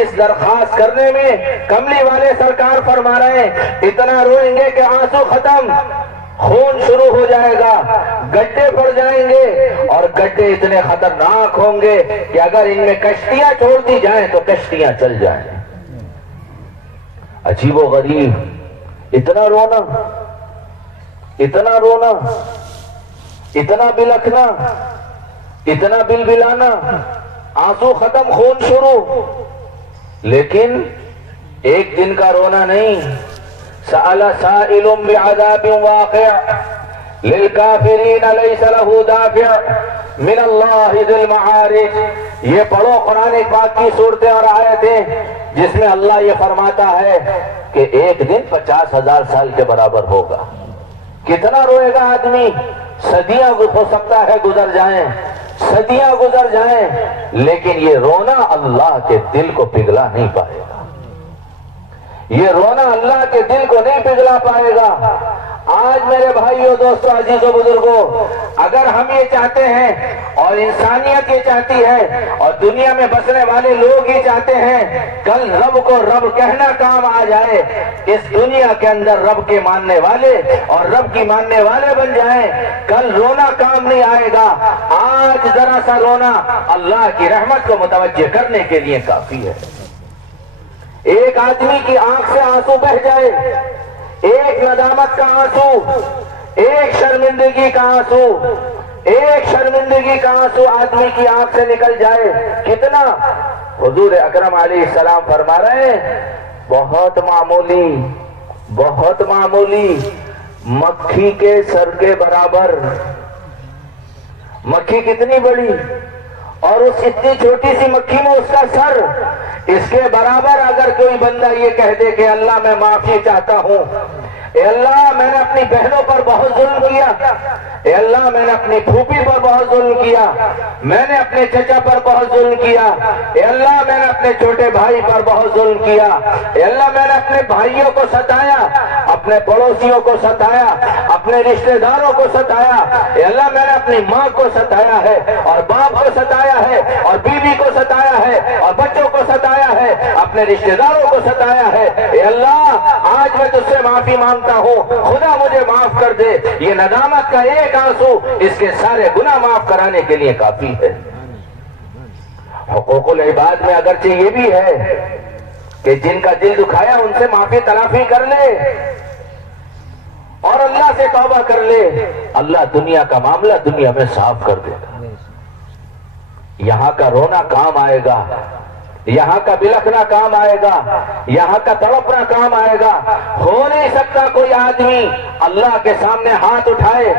اس درخواست کرنے میں کملی والے سرکار فرما رہے ہیں اتنا روئیں گے کہ آنسو ختم، خون شروع ہو جائے گا، گڈھے پڑ جائیں گے، اور گڈھے اتنے خطرناک ہوں گے کہ اگر ان میں کشتیاں چھوڑ دی جائیں تو کشتیاں چل جائیں۔ عجیب و غریب، اتنا رونا، اتنا رونا، اتنا بلکنا، اتنا بلبلانا، آنسو ختم، خون شروع، لیکن ایک دن کا رونا نہیں۔ سأل سائل بعذاب واقع للکافرین لیس له دافع من اللہ ذی المعارج۔ یہ پڑھو قرآن پاک کی صورتیں اور آیتیں جس میں اللہ یہ فرماتا ہے کہ ایک دن 50,000 سال کے برابر ہوگا۔ کتنا روئے گا آدمی؟ صدیاں ہو سکتا ہے گزر جائیں، صدیاں گزر جائیں، لیکن یہ رونا اللہ کے دل کو پگھلا نہیں پائے گا، یہ رونا اللہ کے دل کو نہیں پگھلا پائے گا۔ آج میرے بھائیوں، دوستوں، عزیزوں، بزرگوں، اگر ہم یہ چاہتے ہیں اور انسانیت یہ چاہتی ہے اور دنیا میں بسنے والے لوگ یہ چاہتے ہیں کل رب کو رب کہنا کام آ جائے، اس دنیا کے اندر رب کے ماننے والے اور رب کی ماننے والے بن جائیں، کل رونا کام نہیں آئے گا۔ آج ذرا سا رونا اللہ کی رحمت کو متوجہ کرنے کے لیے کافی ہے۔ ایک آدمی کی آنکھ سے آنسو بہ جائے، ایک ندامت کا آنسو، ایک شرمندگی کا آنسو، ایک شرمندگی کا آنسو آدمی کی آنکھ سے نکل جائے، کتنا؟ حضور اکرم علیہ السلام فرما رہے ہیں بہت معمولی، بہت معمولی، مکھی کے سر کے برابر۔ مکھی کتنی بڑی، اور اس اتنی چھوٹی سی مکھی میں اس کا سر، اس کے برابر اگر کوئی بندہ یہ کہہ دے کہ اللہ میں معافی چاہتا ہوں، اے اللہ میں نے اپنی بہنوں پر بہت ظلم کیا، اے اللہ میں نے اپنی پھوپھی پر بہت ظلم کیا، میں نے اپنے چچا پر بہت ظلم کیا، اے اللہ میں نے اپنے چھوٹے بھائی پر بہت ظلم کیا، اے اللہ میں نے اپنے بھائیوں کو ستایا، اپنے پڑوسیوں کو ستایا، اپنے رشتہ داروں کو ستایا، اے اللہ میں نے اپنی ماں کو ستایا ہے اور باپ کو ستایا ہے اور بیوی کو ستایا ہے اور بچوں کو ستایا ہے، اپنے رشتہ داروں کو ستایا ہے، اے اللہ آج میں تجھ سے معافی مانگتا ہوں، خدا مجھے معاف کر دے۔ یہ ندامت کا ایک آنسو اس کے سارے گناہ معاف کرانے کے لیے کافی ہے۔ حقوق العباد میں اگرچہ یہ بھی ہے کہ جن کا دل دکھایا ان سے معافی تلافی کر لے اور اللہ سے توبہ کر لے، اللہ دنیا کا معاملہ دنیا میں صاف کر دے گا۔ یہاں کا رونا کام آئے گا، یہاں کا بلکنا کام آئے گا، یہاں کا تڑپنا کام آئے گا۔ ہو نہیں سکتا کوئی آدمی اللہ کے سامنے ہاتھ اٹھائے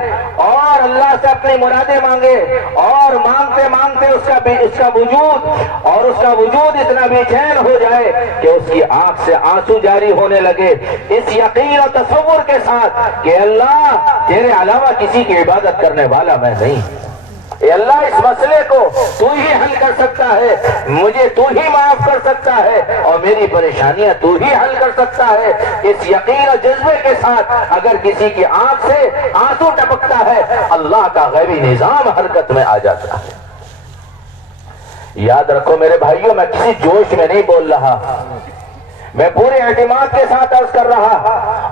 اور اللہ سے اپنی مرادیں مانگے اور مانگتے مانگتے اس کا وجود اتنا بے چین ہو جائے کہ اس کی آنکھ سے آنسو جاری ہونے لگے، اس یقین اور تصور کے ساتھ کہ اللہ تیرے علاوہ کسی کی عبادت کرنے والا میں نہیں، اے اللہ اس مسئلے کو تو ہی حل کر سکتا ہے، مجھے تو ہی معاف کر سکتا ہے اور میری پریشانیاں تو ہی حل کر سکتا ہے۔ اس یقین اور جذبے کے ساتھ اگر کسی کی آنکھ سے آنسو ٹپکتا ہے، اللہ کا غیبی نظام حرکت میں آ جاتا ہے۔ یاد رکھو میرے بھائیوں، میں کسی جوش میں نہیں بول رہا، میں پورے اعتماد کے ساتھ عرض کر رہا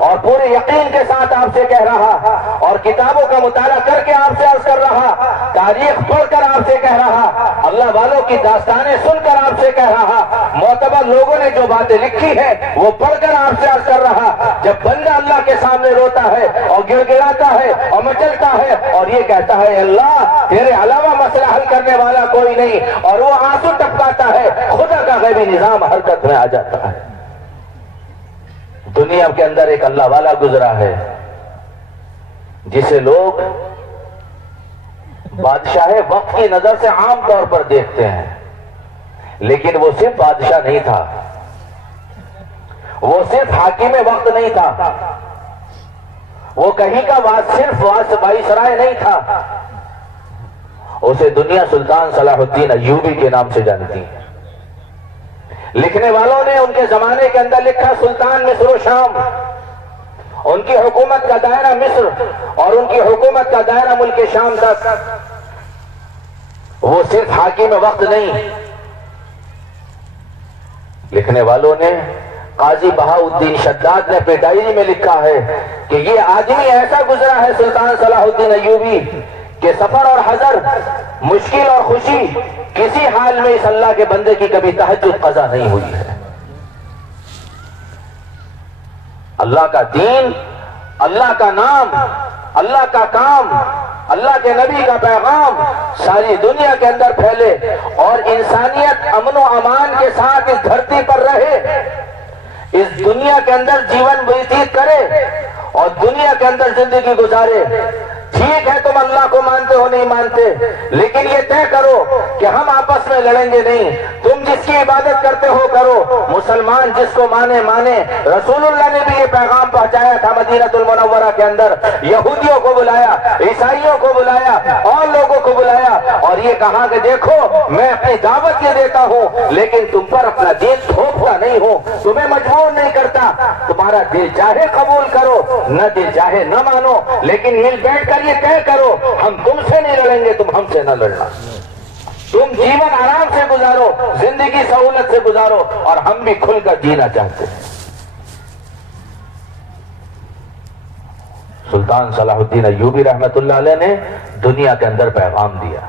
اور پورے یقین کے ساتھ آپ سے کہہ رہا اور کتابوں کا مطالعہ کر کے آپ سے عرض کر رہا، تاریخ پڑھ کر آپ سے کہہ رہا، اللہ والوں کی داستانیں سن کر آپ سے کہہ رہا، معتبر لوگوں نے جو باتیں لکھی ہیں وہ پڑھ کر آپ سے عرض کر رہا۔ جب بندہ اللہ کے سامنے روتا ہے اور گڑ گڑاتا ہے اور مچلتا ہے اور یہ کہتا ہے اللہ تیرے علاوہ مسئلہ حل کرنے والا کوئی نہیں، اور وہ آنسو ٹپکاتا ہے، خدا کا غیبی نظام حرکت میں آ جاتا ہے۔ دنیا کے اندر ایک اللہ والا گزرا ہے جسے لوگ بادشاہ وقت کی نظر سے عام طور پر دیکھتے ہیں، لیکن وہ صرف بادشاہ نہیں تھا، وہ صرف حاکم وقت نہیں تھا، وہ کہیں کا صرف وائسرائے نہیں تھا، اسے دنیا سلطان صلاح الدین ایوبی کے نام سے جانتی ہے۔ لکھنے والوں نے ان کے زمانے کے اندر لکھا سلطان مصر و شام، ان کی حکومت کا دائرہ مصر اور ان کی حکومت کا دائرہ ملک شام تک، وہ صرف حاکم وقت نہیں لکھنے والوں نے قاضی بہاؤالدین شداد نے اپنی ڈائری میں لکھا ہے کہ یہ آدمی ایسا گزرا ہے سلطان صلاح الدین ایوبی کہ سفر اور حضر، مشکل اور خوشی، کسی حال میں اس اللہ کے بندے کی کبھی تہجد قضا نہیں ہوئی ہے۔ اللہ کا دین، اللہ کا نام، اللہ کا کام، اللہ کے نبی کا پیغام ساری دنیا کے اندر پھیلے اور انسانیت امن و امان کے ساتھ اس دھرتی پر رہے، اس دنیا کے اندر جیون ویتیت کرے اور دنیا کے اندر زندگی گزارے۔ ٹھیک ہے تم اللہ کو مانتے ہو نہیں مانتے، لیکن یہ طے کرو کہ ہم آپس میں لڑیں گے نہیں۔ تم جس کی عبادت کرتے ہو کرو، مسلمان جس کو مانے مانے۔ رسول اللہ نے بھی یہ پیغام پہنچایا تھا مدینہ المنورہ کے اندر، یہودیوں کو بلایا، عیسائیوں کو بلایا اور لوگوں کو بلایا اور یہ کہا کہ دیکھو میں اپنی دعوت یہ دیتا ہوں لیکن تم پر اپنا دین تھوپتا نہیں ہوں، تمہیں مجبور نہیں کرتا، تمہارا دل چاہے قبول کرو نہ دل چاہے نہ مانو، لیکن مل بیٹھ کر یہ طے کرو ہم تم سے نہیں لڑیں گے، تم ہم سے نہ لڑنا۔ تم جیون آرام سے گزارو، زندگی سہولت سے گزارو اور ہم بھی کھل کر جینا چاہتے ہیں۔ سلطان صلاح الدین ایوبی رحمت اللہ علیہ نے دنیا کے اندر پیغام دیا۔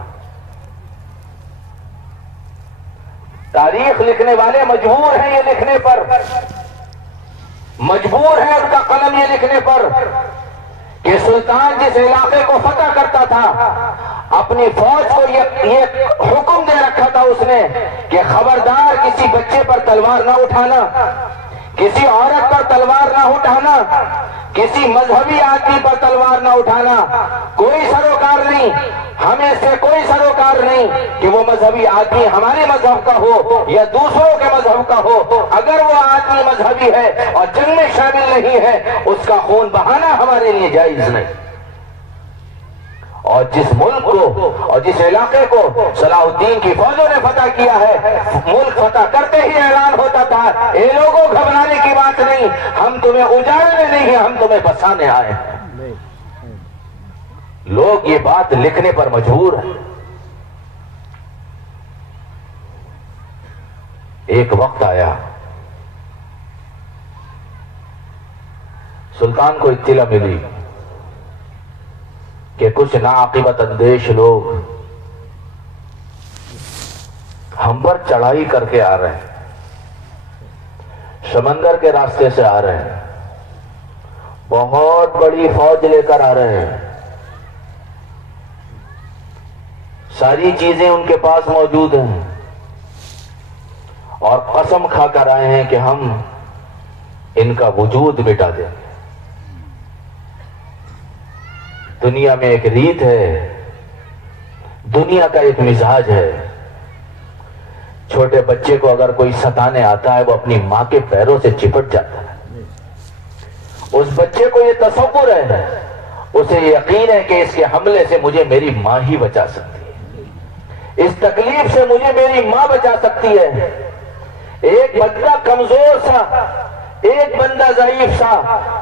تاریخ لکھنے والے مجبور ہیں یہ لکھنے پر، مجبور ہے ان کا قلم یہ لکھنے پر کہ سلطان جس علاقے کو فتح کرتا تھا اپنی فوج کو یہ حکم دے رکھا تھا اس نے کہ خبردار کسی بچے پر تلوار نہ اٹھانا، کسی عورت پر تلوار نہ اٹھانا، کسی مذہبی آدمی پر تلوار نہ اٹھانا، کوئی سروکار نہیں، ہمیں سے کوئی سروکار نہیں کہ وہ مذہبی آدمی ہمارے مذہب کا ہو یا دوسروں کے مذہب کا ہو۔ اگر وہ آدمی مذہبی ہے اور جنگ میں شامل نہیں ہے اس کا خون بہانا ہمارے لیے جائز نہیں۔ اور جس ملک کو اور جس علاقے کو صلاح الدین کی فوجوں نے فتح کیا ہے، ملک فتح کرتے ہی اعلان ہوتا تھا اے لوگوں گھبرانے کی بات نہیں، ہم تمہیں اجاڑنے نہیں ہیں، ہم تمہیں بسانے آئے ہیں۔ لوگ یہ بات لکھنے پر مجبور ہیں۔ ایک وقت آیا سلطان کو اطلاع ملی کہ کچھ ناعاقبت اندیش لوگ ہم پر چڑھائی کر کے آ رہے ہیں، سمندر کے راستے سے آ رہے ہیں، بہت بڑی فوج لے کر آ رہے ہیں، ساری چیزیں ان کے پاس موجود ہیں اور قسم کھا کر آئے ہیں کہ ہم ان کا وجود مٹا دیں۔ دنیا میں ایک ریت ہے، دنیا کا ایک مزاج ہے، چھوٹے بچے کو اگر کوئی ستانے آتا ہے وہ اپنی ماں کے پیروں سے چپٹ جاتا ہے۔ اس بچے کو یہ تصور ہے، اسے یقین ہے کہ اس کے حملے سے مجھے میری ماں ہی بچا سکتی ہے، اس تکلیف سے مجھے میری ماں بچا سکتی ہے۔ ایک بندہ کمزور سا، ایک بندہ ضعیف سا،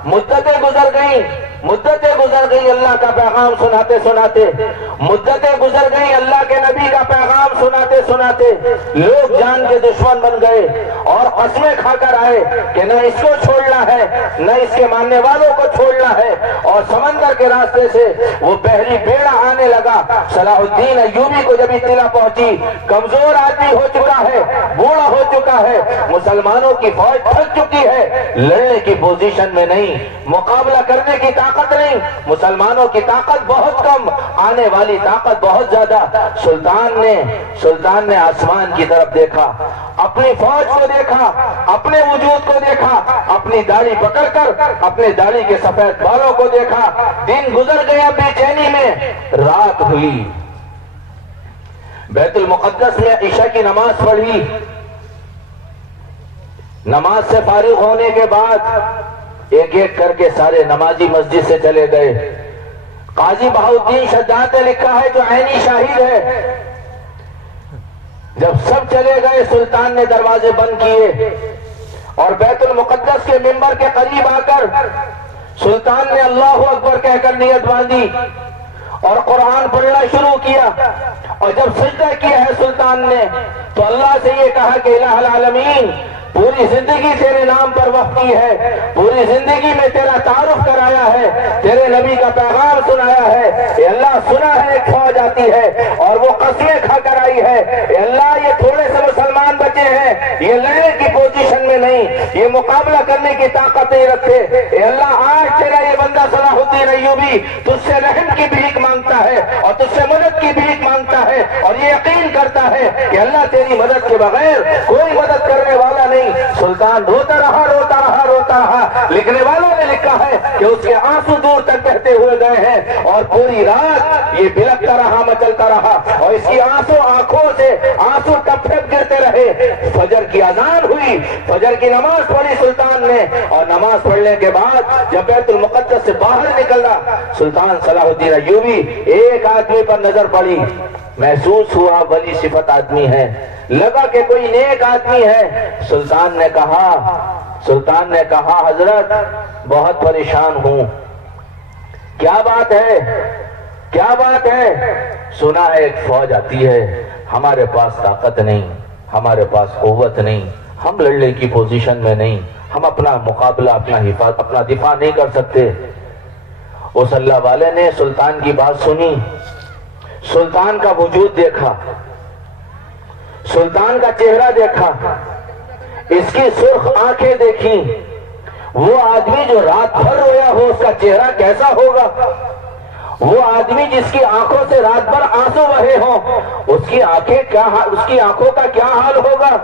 مدتیں گزر گئی اللہ کا پیغام سناتے سناتے، مدتیں گزر گئی اللہ کے نبی کا پیغام سناتے سناتے، لوگ جان کے دشمن بن گئے اور قسمیں کھا کر آئے کہ نہ اس کو چھوڑنا ہے نہ اس کے ماننے والوں کو چھوڑنا ہے، اور سمندر کے راستے سے وہ بحری بیڑا آنے لگا۔ صلاح الدین ایوبی کو جب اطلاع پہنچی کمزور آدمی ہو چکا ہے، بوڑھا ہو چکا ہے، مسلمانوں کی فوج تھک چکی ہے، لڑنے کی پوزیشن میں نہیں، مقابلہ کرنے کی طاقت نہیں، مسلمانوں کی طاقت بہت کم، آنے والی طاقت بہت زیادہ۔ سلطان نے آسمان کی طرف دیکھا، اپنی فوج کو دیکھا، اپنے وجود کو دیکھا، اپنی داڑھی پکڑ کر اپنے داڑھی کے سفید بالوں کو دیکھا۔ دن گزر گیا بے چینی میں، رات ہوئی، بیت المقدس میں عشاء کی نماز پڑھی، نماز سے فارغ ہونے کے بعد ایک ایک کر کے سارے نمازی مسجد سے چلے گئے۔ قاضی بہاؤالدین شداد نے لکھا ہے جو عینی شاہد ہے، جب سب چلے گئے سلطان نے دروازے بند کیے اور بیت المقدس کے منبر کے قریب آ کر سلطان نے اللہ اکبر کہہ کر نیت باندھی اور قرآن پڑھنا شروع کیا، اور جب سجدہ کیا ہے سلطان نے تو اللہ سے یہ کہا کہ الہ العالمین پوری زندگی تیرے نام پر وقف کی ہے، پوری زندگی میں تیرا تعارف کرایا ہے، تیرے نبی کا پیغام سنایا ہے، اے اللہ سنا ہے ایک فوج آتی ہے اور وہ قسمیں کھا کر آئی ہے، اے اللہ یہ تھوڑے سے مسلمان بچے ہیں، یہ لڑنے کی پوزیشن میں نہیں، یہ مقابلہ کرنے کی طاقت نہیں رکھتے، اے اللہ آج تیرا یہ بندہ صلاح الدین ایوبی تجھ سے رحم کی بھیک مانگتا ہے اور تجھ سے مدد کی بھیک مانگتا ہے، اور یہ یقین کرتا ہے کہ اللہ تیری مدد کے بغیر کوئی مدد کرنے والا نہیں۔ سلطان روتا رہا روتا رہا روتا رہا، لکھنے والوں نے لکھا ہے کہ اس کے آنسو دور تک بہتے ہوئے گئے ہیں، اور پوری رات یہ بلکتا رہا مچلتا رہا، اور اس کی آنکھوں سے آنسو ٹپ ٹپ گرتے رہے۔ فجر کی اذان ہوئی، فجر کی نماز پڑھی سلطان نے، اور نماز پڑھنے کے بعد جب بیت المقدس سے باہر نکلا سلطان صلاح الدین ایوبی، ایک آدمی پر نظر پڑی، محسوس ہوا ولی صفت آدمی ہے، لگا کہ کوئی نیک آدمی ہے۔ سلطان نے کہا حضرت بہت پریشان ہوں، کیا بات ہے کیا بات ہے؟ سنا ہے ایک فوج آتی ہے، ہمارے پاس طاقت نہیں، ہمارے پاس قوت نہیں، ہم لڑنے کی پوزیشن میں نہیں، ہم اپنا مقابلہ اپنا دفاع نہیں کر سکتے۔ اس اللہ والے نے سلطان کی بات سنی، سلطان کا وجود دیکھا، سلطان کا چہرہ دیکھا، اس کی سرخ آنکھیں دیکھی، وہ آدمی جو رات بھر رویا ہو اس کا چہرہ کیسا ہوگا؟ وہ آدمی جس کی آنکھوں سے رات بھر آنسو بہے ہوں اس کی آنکھوں کا کیا حال ہوگا؟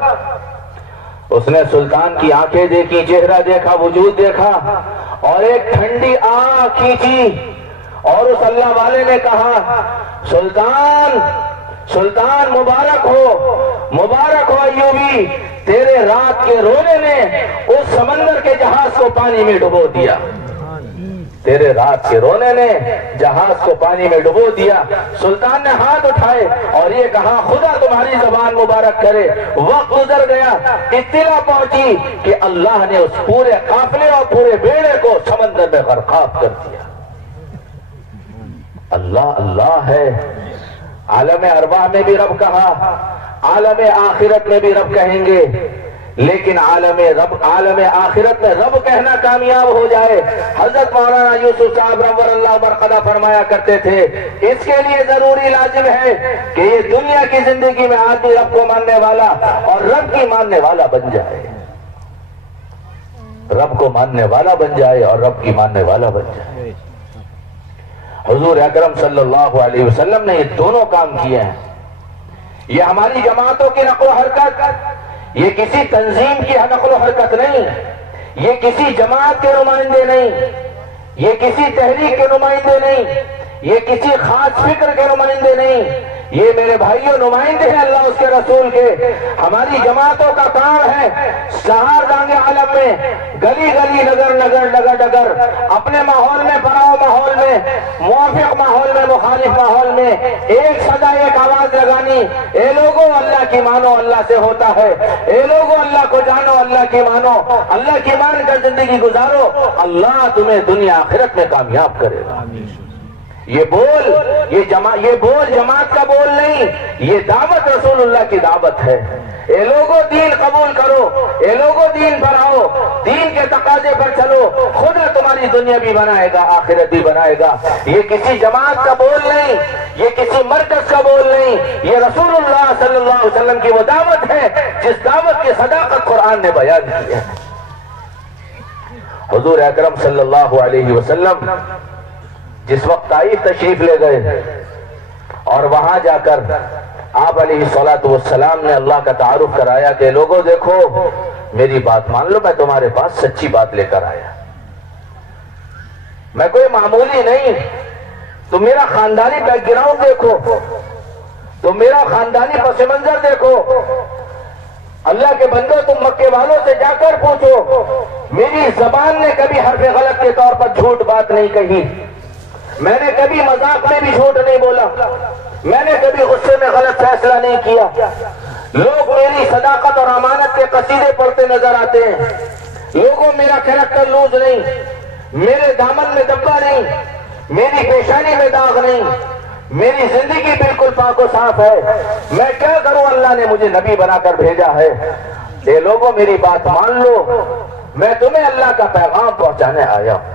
اس نے سلطان کی آنکھیں دیکھی، چہرہ دیکھا، وجود دیکھا، اور ایک ٹھنڈی آنکھ کھینچی، اور اس اللہ والے نے کہا سلطان مبارک ہو ایوبی، تیرے رات کے رونے نے اس سمندر کے جہاز کو پانی میں ڈبو دیا، تیرے رات کے رونے نے جہاز کو پانی میں ڈبو دیا۔ سلطان نے ہاتھ اٹھائے اور یہ کہا خدا تمہاری زبان مبارک کرے۔ وقت گزر گیا، اطلاع پہنچی کہ اللہ نے اس پورے قافلے اور پورے بیڑے کو سمندر میں غرقاب کر دیا۔ اللہ ہے، عالم ارواح میں بھی رب کہا، عالم آخرت میں بھی رب کہیں گے، لیکن عالم آخرت میں رب کہنا کامیاب ہو جائے۔ حضرت مولانا یوسف صاحب رضی اللہ مرقدہ فرمایا کرتے تھے اس کے لیے ضروری لازم ہے کہ یہ دنیا کی زندگی میں آدمی رب کو ماننے والا اور رب کی ماننے والا بن جائے، رب کو ماننے والا بن جائے اور رب کی ماننے والا بن جائے۔ حضور اکرم صلی اللہ علیہ وسلم نے یہ دونوں کام کیے ہیں۔ یہ ہماری جماعتوں کی نقل و حرکت، یہ کسی تنظیم کی نقل و حرکت نہیں، یہ کسی جماعت کے نمائندے نہیں، یہ کسی تحریک کے نمائندے نہیں، یہ کسی خاص فکر کے نمائندے نہیں، یہ میرے بھائیوں نمائندے ہیں اللہ اس کے رسول کے۔ ہماری جماعتوں کا کام ہے شہر دانگ عالم میں، گلی گلی، نگر نگر، ڈگر ڈگر، اپنے ماحول میں، بناؤ ماحول میں، موافق ماحول میں، مخالف ماحول میں ایک صدا، ایک آواز لگانی، اے لوگوں اللہ کی مانو، اللہ سے ہوتا ہے، اے لوگوں اللہ کو جانو، اللہ کی مانو، اللہ کی مان کر زندگی گزارو، اللہ تمہیں دنیا آخرت میں کامیاب کرے گا۔ یہ بول جماعت کا بول نہیں، یہ دعوت رسول اللہ کی دعوت ہے۔ اے لوگوں دین قبول کرو، اے لوگوں دین پر آؤ، دین کے تقاضے پر چلو، خدا تمہاری دنیا بھی بنائے گا، آخرت بھی بنائے گا۔ یہ کسی جماعت کا بول نہیں، یہ کسی مرکز کا بول نہیں، یہ رسول اللہ صلی اللہ علیہ وسلم کی وہ دعوت ہے جس دعوت کی صداقت قرآن نے بیان کی ہے۔ حضور اکرم صلی اللہ علیہ وسلم جس وقت طائف تشریف لے گئے اور وہاں جا کر آپ علیہ الصلوۃ والسلام نے اللہ کا تعارف کرایا کہ لوگوں دیکھو میری بات مان لو، میں تمہارے پاس سچی بات لے کر آیا، میں کوئی معمولی نہیں، تم میرا خاندانی بیک گراؤنڈ دیکھو، تم میرا خاندانی پس منظر دیکھو، اللہ کے بندو تم مکے والوں سے جا کر پوچھو، میری زبان نے کبھی حرف غلط کے طور پر جھوٹ بات نہیں کہی، میں نے کبھی مذاق میں بھی جھوٹ نہیں بولا، میں نے کبھی غصے میں غلط فیصلہ نہیں کیا۔ لوگ میری صداقت اور امانت کے قصیدے پڑھتے نظر آتے ہیں، لوگوں میرا کریکٹر لوز نہیں، میرے دامن میں دبا نہیں، میری پیشانی میں داغ نہیں، میری زندگی بالکل پاک و صاف ہے، میں کیا کروں؟ اللہ نے مجھے نبی بنا کر بھیجا ہے۔ اے لوگوں میری بات مان لو، میں تمہیں اللہ کا پیغام پہنچانے آیا ہوں۔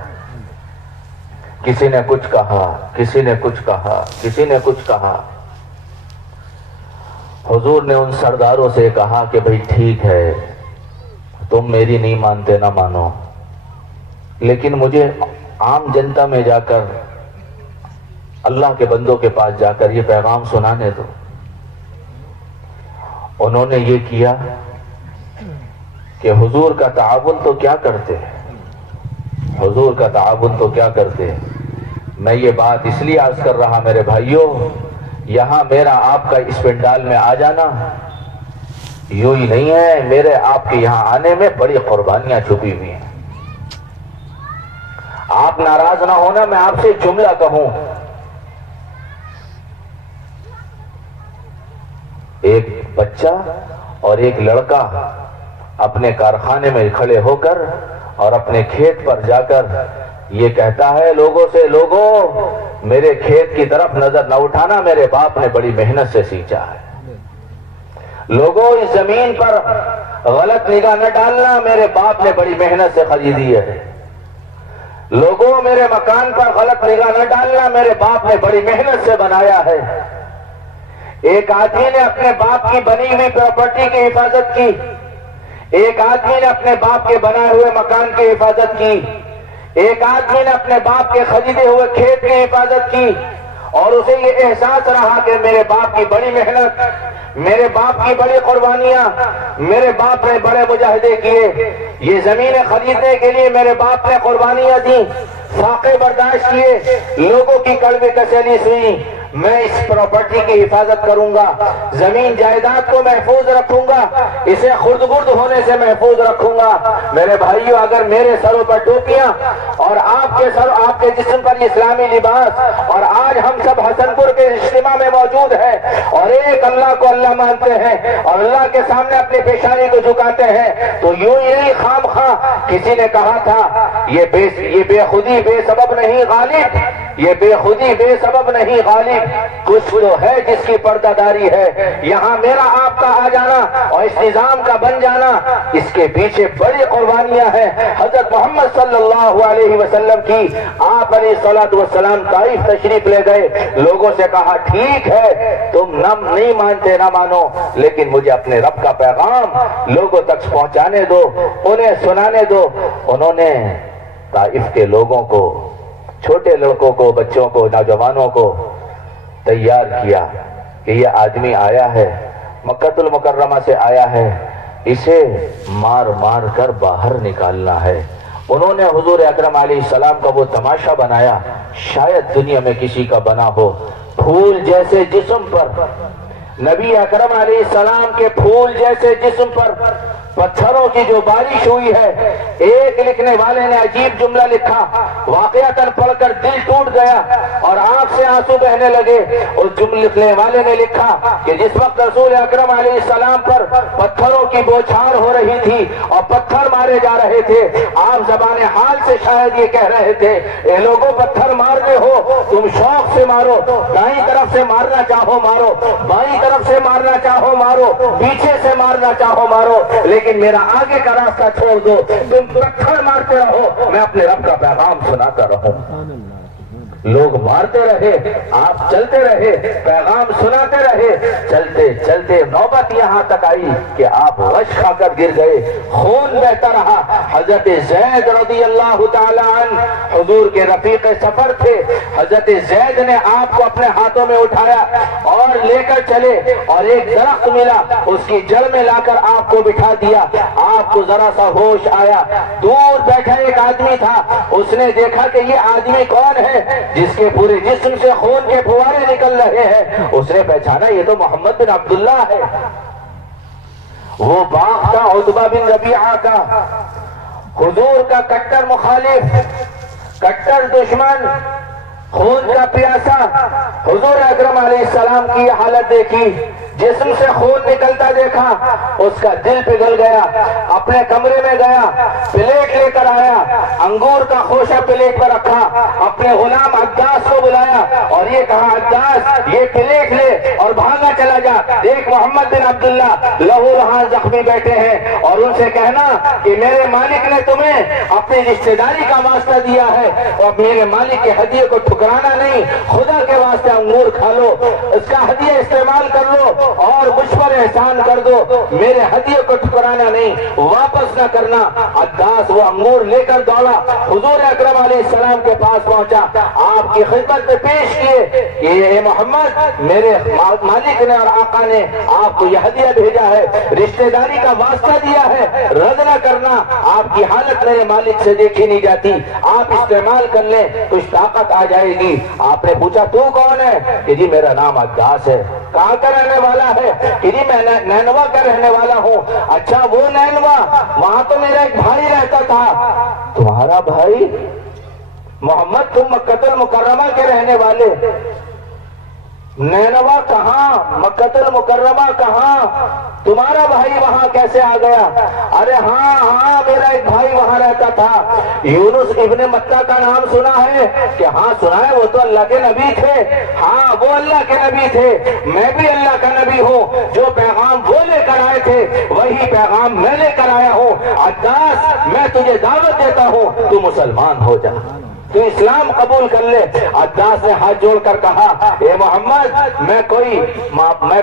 کسی نے کچھ کہا، کسی نے کچھ کہا، کسی نے کچھ کہا۔ حضور نے ان سرداروں سے کہا کہ بھئی ٹھیک ہے، تم میری نہیں مانتے نہ مانو، لیکن مجھے عام جنتا میں جا کر، اللہ کے بندوں کے پاس جا کر یہ پیغام سنانے دو۔ انہوں نے یہ کیا کہ حضور کا تعاون تو کیا کرتے، حضور کا تعاون تو کیا کرتے۔ میں یہ بات اس لیے عرض کر رہا میرے بھائیوں، یہاں میرا آپ کا اس پنڈال میں آ جانا یوں ہی نہیں ہے، میرے آپ کے یہاں آنے میں بڑی قربانیاں چھپی ہوئی ہیں۔ آپ ناراض نہ ہونا، میں آپ سے جملہ کہوں۔ ایک بچہ اور ایک لڑکا اپنے کارخانے میں کھڑے ہو کر اور اپنے کھیت پر جا کر یہ کہتا ہے لوگوں سے، لوگوں میرے کھیت کی طرف نظر نہ اٹھانا، میرے باپ نے بڑی محنت سے سینچا ہے۔ لوگوں اس زمین پر غلط نگاہ نہ ڈالنا، میرے باپ نے بڑی محنت سے خریدی ہے۔ لوگوں میرے مکان پر غلط نگاہ نہ ڈالنا، میرے باپ نے بڑی محنت سے بنایا ہے۔ ایک آدمی نے اپنے باپ کی بنی ہوئی پراپرٹی کی حفاظت کی، ایک آدمی نے اپنے باپ کے بنائے ہوئے مکان کی حفاظت کی، ایک آدمی نے اپنے باپ کے خریدے ہوئے کھیت کی حفاظت کی، اور اسے یہ احساس رہا کہ میرے باپ کی بڑی محنت، میرے باپ کی بڑی قربانیاں، میرے باپ نے بڑے مجاہدے کیے، یہ زمینیں خریدنے کے لیے میرے باپ نے قربانیاں دیں، فاقے برداشت کیے، لوگوں کی کڑوی کسیلی سنی۔ میں اس پراپرٹی کی حفاظت کروں گا، زمین جائیداد کو محفوظ رکھوں گا، اسے خرد برد ہونے سے محفوظ رکھوں گا۔ میرے بھائیو، اگر میرے سروں پر ٹوپیاں اور آپ کے جسم پر اسلامی لباس، اور آج ہم سب حسن پور کے اجتماع میں موجود ہیں اور ایک اللہ کو اللہ مانتے ہیں اور اللہ کے سامنے اپنی پیشانی کو جھکاتے ہیں، تو یوں ہی خام خواہ کسی نے کہا تھا یہ بے خودی بے سبب نہیں غالب، یہ بے خودی بے سبب نہیں غالب، کچھ تو ہے جس کی پردہ داری ہے۔ یہاں میرا آپ کا آ جانا اور اس نظام کا بن جانا، اس کے پیچھے بڑی قربانیاں ہیں۔ حضرت محمد صلی اللہ علیہ وسلم کی، آپ علیہ الصلوۃ والسلام طائف تشریف لے گئے، لوگوں سے کہا ٹھیک ہے تم نہیں مانتے نہ مانو، لیکن مجھے اپنے رب کا پیغام لوگوں تک پہنچانے دو، انہیں سنانے دو۔ انہوں نے طائف کے لوگوں کو، چھوٹے لڑکوں کو، بچوں کو، نوجوانوں کو تیار کیا کہ یہ آدمی آیا ہے، مکہ المکرمہ سے آیا ہے، اسے مار مار کر باہر نکالنا ہے۔ انہوں نے حضور اکرم علیہ السلام کا وہ تماشا بنایا، شاید دنیا میں کسی کا بنا ہو۔ پھول جیسے جسم پر، نبی اکرم علیہ السلام کے پھول جیسے جسم پر پتھروں کی جو بارش ہوئی ہے۔ ایک لکھنے والے نے عجیب جملہ لکھا، واقعتاً پڑھ کر دل ٹوٹ گیا اور آنکھ سے آنسو بہنے لگے۔ اس جملے لکھنے والے نے لکھا کہ جس وقت رسول اکرم علیہ السلام پر پتھروں کی بوچھار ہو رہی تھی اور پتھر مارے جا رہے تھے، آپ زبان حال سے شاید یہ کہہ رہے تھے، اے لوگوں پتھر مارنے ہو تم شوق سے مارو، دائیں طرف سے مارنا چاہو مارو، بائیں طرف سے مارنا چاہو مارو، پیچھے سے مارنا چاہو مارو، لیکن میرا آگے کا راستہ چھوڑ دو، تم پتھر مارتے رہو، میں اپنے رب کا پیغام سناتا رہوں۔ لوگ مارتے رہے، آپ چلتے رہے، پیغام سناتے رہے، چلتے چلتے نوبت یہاں تک آئی کہ آپ غش کھا کر گر گئے، خون بہتا رہا۔ حضرت زید رضی اللہ تعالی عنہ حضور کے رفیق سفر تھے، حضرت زید نے آپ کو اپنے ہاتھوں میں اٹھایا اور لے کر چلے، اور ایک درخت ملا، اس کی جڑ میں لا کر آپ کو بٹھا دیا۔ آپ کو ذرا سا ہوش آیا، دور بیٹھا ایک آدمی تھا، اس نے دیکھا کہ یہ آدمی کون ہے جس کے پورے جسم سے خون کے فوارے نکل رہے ہیں۔ اس نے پہچانا یہ تو محمد بن عبداللہ ہے۔ وہ باغ تھا عتبہ بن ربیعہ کا، حضور کا کٹر مخالف، کٹر دشمن، خون کا پیاسا۔ حضور اکرم علیہ السلام کی حالت دیکھی، جسم سے خون نکلتا دیکھا، اس کا دل پگھل گیا، اپنے کمرے میں گیا، پلیٹ لے کر آیا، انگور کا خوشہ پلیٹ پر رکھا، اپنے غلام عداس کو بلایا اور یہ کہا عداس یہ پلیٹ لے اور بھاگا چلا جا، دیکھ محمد بن عبداللہ لہو وہاں زخمی بیٹھے ہیں، اور ان سے کہنا کہ میرے مالک نے تمہیں اپنی رشتہ داری کا واسطہ دیا ہے اور میرے مالک کے ہدیے کو ٹھکرانا نہیں، خدا کے واسطے انگور کھا لو، اس کا ہدیہ استعمال کر لو اور مجھ پر احسان کر دو، میرے ہدیے کو ٹھکرانا نہیں، واپس نہ کرنا۔ عداس وہ انگور لے کر دوڑا، حضور اکرم علیہ السلام کے پاس پہنچا، آپ کی خدمت میں پیش کیے کہ اے محمد میرے مالک نے اور آقا نے آپ کو یہ ہدیہ بھیجا ہے، رشتہ داری کا واسطہ دیا ہے، رد نہ کرنا، آپ کی حالت میرے مالک سے دیکھی نہیں جاتی، آپ استعمال کر لیں کچھ طاقت آ جائے گی۔ آپ نے پوچھا تو کون ہے؟ کہ جی میرا نام عداس ہے۔ کہاں کا رہنے والا ہے؟ کہ جی میں نینوا کا رہنے والا ہوں۔ اچھا وہ نینوا، وہاں تو میرا ایک بھائی رہتا تھا۔ تمہارا بھائی؟ محمد تم مکہ المکرمہ کے رہنے والے، نینوا کہاں، مکہ المکرمہ کہاں، تمہارا بھائی وہاں کیسے آ گیا؟ ارے ہاں میرا ایک بھائی وہاں رہتا تھا، یونس ابن متہ کا نام سنا ہے؟ کہ ہاں سنا ہے، وہ تو اللہ کے نبی تھے۔ ہاں وہ اللہ کے نبی تھے، میں بھی اللہ کا نبی ہوں، جو پیغام وہ لے کر آئے تھے وہی پیغام میں لے کر آیا ہوں۔ عداس میں تجھے دعوت دیتا ہوں، تو مسلمان ہو جا، تو اسلام قبول کر لے۔ عداس نے ہاتھ جوڑ کر کہا اے محمد میں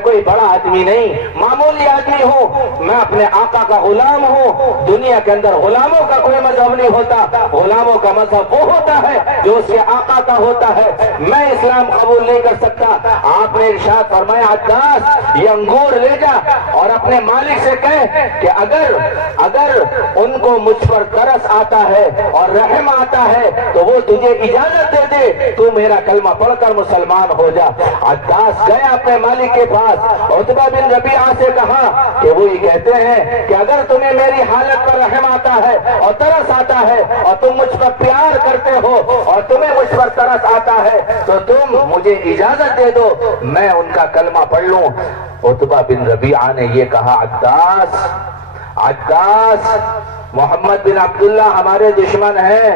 کوئی بڑا آدمی نہیں، معمولی آدمی ہوں، میں اپنے آقا کا غلام ہوں۔ دنیا کے اندر غلاموں کا کوئی مذہب نہیں ہوتا، غلاموں کا مذہب وہ ہوتا ہے جو اس کے آقا کا ہوتا ہے، میں اسلام قبول نہیں کر سکتا۔ آپ نے ارشاد فرمایا عداس یہ انگور لے جا اور اپنے مالک سے کہہ کہ اگر ان کو مجھ پر ترس آتا ہے اور رحم آتا ہے تو وہ تجھے اجازت دے دے، تو میرا کلمہ پڑھ کر مسلمان ہو جا۔ عداس گیا اپنے مالک کے پاس، عتبہ بن ربیعہ سے کہا کہ وہ یہ کہتے ہیں کہ اگر تمہیں میری حالت پر رحم آتا ہے اور ترس آتا ہے اور تم مجھ پر پیار کرتے ہو اور تمہیں مجھ پر ترس آتا ہے تو تم مجھے اجازت دے دو میں ان کا کلمہ پڑھ لوں۔ عتبہ بن ربیعہ نے یہ کہا عداس محمد بن عبداللہ ہمارے دشمن ہیں،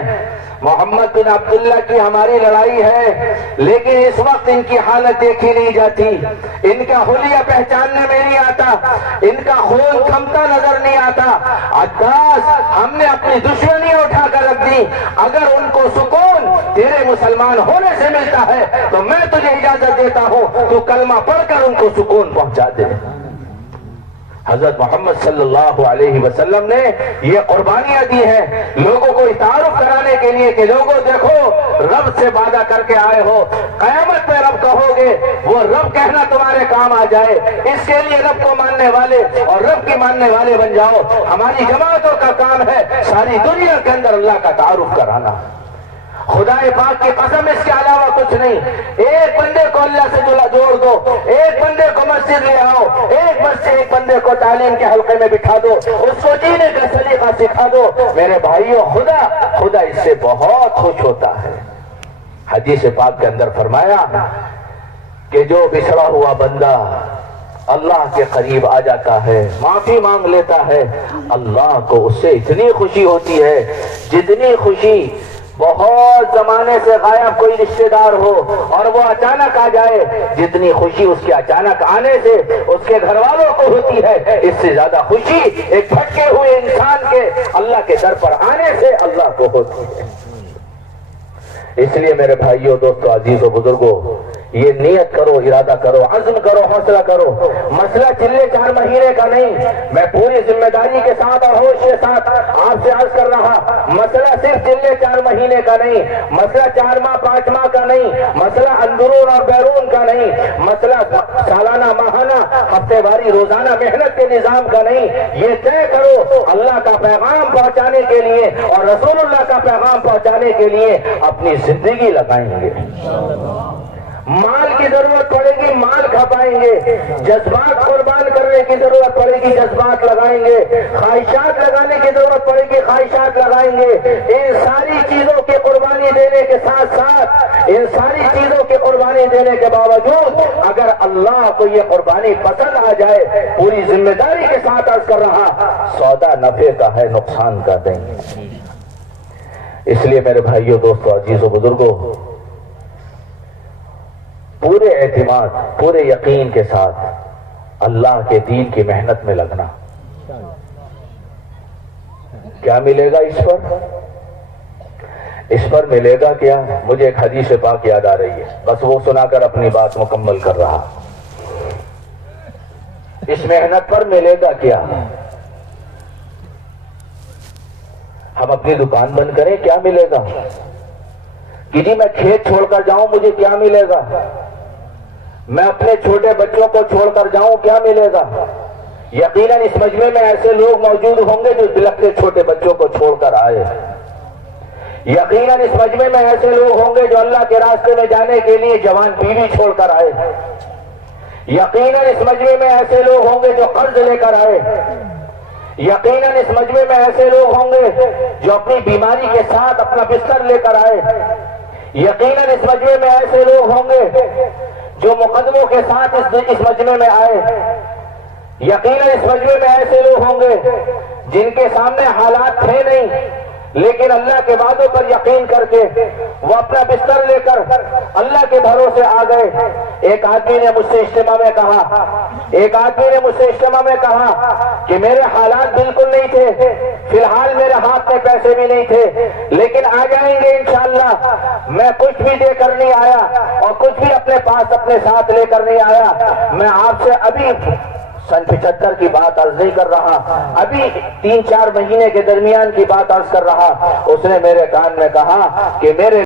محمد بن عبداللہ کی ہماری لڑائی ہے، لیکن اس وقت ان کی حالت دیکھی نہیں جاتی، ان کا حلیہ پہچاننے میں نہیں آتا، ان کا خون تھمتا نظر نہیں آتا۔ عداس ہم نے اپنی دشمنیاں اٹھا کر رکھ دی، اگر ان کو سکون تیرے مسلمان ہونے سے ملتا ہے تو میں تجھے اجازت دیتا ہوں تو کلمہ پڑھ کر ان کو سکون پہنچا دے۔ حضرت محمد صلی اللہ علیہ وسلم نے یہ قربانیاں دی ہیں لوگوں کو تعارف کرانے کے لیے کہ لوگوں دیکھو رب سے وعدہ کر کے آئے ہو، قیامت میں رب کہو گے، وہ رب کہنا تمہارے کام آ جائے، اس کے لیے رب کو ماننے والے اور رب کی ماننے والے بن جاؤ۔ ہماری جماعتوں کا کام ہے ساری دنیا کے اندر اللہ کا تعارف کرانا۔ خدا پاک کی قسم اس کے علاوہ کچھ نہیں، ایک بندے کو اللہ سے جوڑ دو، ایک بندے کو مسجد لے آؤ، ایک بندے کو تعلیم کے حلقے میں بٹھا دو، اس کو جینے کا سلیقہ سکھا دو، میرے بھائیوں خدا اس سے بہت خوش ہوتا ہے۔ حدیث پاک کے اندر فرمایا کہ جو بچھڑا ہوا بندہ اللہ کے قریب آ جاتا ہے، معافی مانگ لیتا ہے، اللہ کو اس سے اتنی خوشی ہوتی ہے جتنی خوشی بہت زمانے سے غائب کوئی رشتہ دار ہو اور وہ اچانک آ جائے، جتنی خوشی اس کے اچانک آنے سے اس کے گھر والوں کو ہوتی ہے، اس سے زیادہ خوشی ایک بھٹکے ہوئے انسان کے اللہ کے در پر آنے سے اللہ کو ہوتی ہے۔ اس لیے میرے بھائیوں، دوستو، عزیزوں، بزرگوں، یہ نیت کرو، ارادہ کرو، عزم کرو، حوصلہ کرو، مسئلہ چلے 4 مہینے کا نہیں۔ میں پوری ذمہ داری کے ساتھ اور ہوش کے ساتھ آپ سے عرض کر رہا، مسئلہ صرف چلے 4 مہینے کا نہیں، مسئلہ 4 ماہ 5 ماہ کا نہیں، مسئلہ اندرون اور بیرون کا نہیں، مسئلہ سالانہ ماہانہ ہفتے واری روزانہ محنت کے نظام کا نہیں۔ یہ طے کرو اللہ کا پیغام پہنچانے کے لیے اور رسول اللہ کا پیغام پہنچانے کے لیے اپنی زندگی لگائیں گے۔ مال کی ضرورت پڑے گی مال کھپائیں گے، جذبات قربان کرنے کی ضرورت پڑے گی جذبات لگائیں گے، خواہشات لگانے کی ضرورت پڑے گی خواہشات لگائیں گے۔ ان ساری چیزوں کی قربانی دینے کے ساتھ ساتھ، ان ساری چیزوں کی قربانی دینے کے باوجود اگر اللہ کو یہ قربانی پسند آ جائے، پوری ذمہ داری کے ساتھ عرض کر رہا، سودا نفع کا ہے نقصان کا نہیں۔ اس لیے میرے بھائیوں دوستوں عزیزوں بزرگوں، پورے اعتماد پورے یقین کے ساتھ اللہ کے دین کی محنت میں لگنا۔ کیا ملے گا اس پر ملے گا کیا؟ مجھے ایک حدیث پاک یاد آ رہی ہے، بس وہ سنا کر اپنی بات مکمل کر رہا۔ اس محنت پر ملے گا کیا؟ ہم اپنی دکان بند کریں، کیا ملے گا؟ کہ جی میں کھیت چھوڑ کر جاؤں مجھے کیا ملے گا؟ میں اپنے چھوٹے بچوں کو چھوڑ کر جاؤں کیا ملے گا؟ یقیناً اس مجمع میں ایسے لوگ موجود ہوں گے جو بلکتے چھوٹے بچوں کو چھوڑ کر آئے۔ یقیناً اس مجمع میں ایسے لوگ ہوں گے جو اللہ کے راستے میں جانے کے لیے جوان بیوی چھوڑ کر آئے۔ یقیناً اس مجمع میں ایسے لوگ ہوں گے جو قرض لے کر آئے۔ یقیناً اس مجمع میں ایسے لوگ ہوں گے جو اپنی بیماری کے ساتھ اپنا بستر لے کر آئے۔ یقیناً اس مجمع میں ایسے لوگ ہوں گے جو مقدموں کے ساتھ اس مجمع میں آئے۔ یقیناً اس مجمع میں ایسے لوگ ہوں گے جن کے سامنے حالات تھے نہیں، لیکن اللہ کے وعدوں پر یقین کر کے وہ اپنا بستر لے کر اللہ کے بھروسے آ گئے۔ ایک آدمی نے مجھ سے اجتماع میں کہا کہ میرے حالات بالکل نہیں تھے، فی الحال میرے ہاتھ میں پیسے بھی نہیں تھے، لیکن آ جائیں گے انشاءاللہ۔ میں کچھ بھی دے کر نہیں آیا اور کچھ بھی اپنے پاس اپنے ساتھ لے کر نہیں آیا۔ میں آپ سے ابھی سن 75 کی بات عرض نہیں کر رہا، ابھی 3-4 مہینے کے درمیان کی بات عرض کر رہا۔ اس نے میرے کان میں کہا کہ میرے